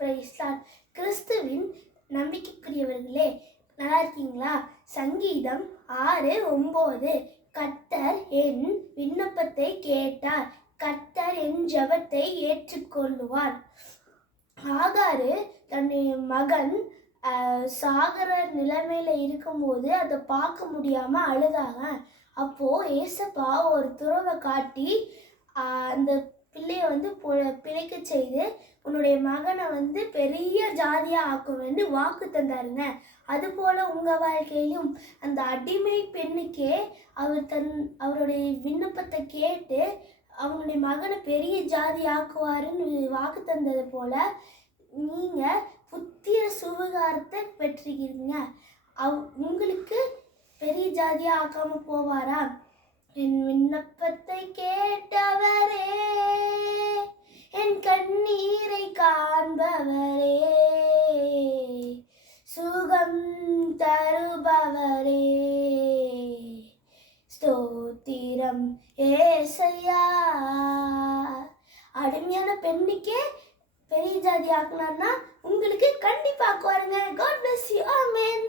Price Lord. கிறிஸ்துவின் நம்பிக்கைக்குரியவர்களே, நல்லா இருக்கீங்களா? சங்கீதம் 6:9. கர்த்தர் என் விண்ணப்பத்தை கேட்டார், கர்த்தர் என் ஜெபத்தை ஏற்றுக்கொள்ளுவார். ஆகாரு தன்னுடைய மகன் சாகர நிலைமையில இருக்கும்போது அதை பார்க்க முடியாம அழுதாங்க. அப்போ ஏசப்பா ஒரு துறவை காட்டி அந்த பிள்ளைய பிழைக்க செய்து உன்னுடைய மகனை பெரிய ஜாதியா ஆக்குவேன்னு வாக்கு தந்தாருங்க. அதுபோல உங்க வாழ்க்கையிலும் அந்த அடிமை பெண்ணுக்கே அவருடைய விண்ணப்பத்தை கேட்டு அவங்களுடைய மகனை பெரிய ஜாதி ஆக்குவாருன்னு வாக்கு தந்தது போல நீங்க புத்திர சுவிகாரத்தை பெற்றிருக்கீங்க. உங்களுக்கு பெரிய ஜாதியா ஆக்காம போவாரா? என் விண்ணப்பத்தை கேட்டவரே, என் கண்ணீரை காண்பவரே, சுகம் தருபவரே, ஸ்தோத்திரம் ஏசையா. அடிமையான பெண்ணுக்கே பெரிய ஜாதி ஆக்குனார்னா உங்களுக்கு கண்டிப்பா ஆக்குவாருங்க. God bless you. Amen.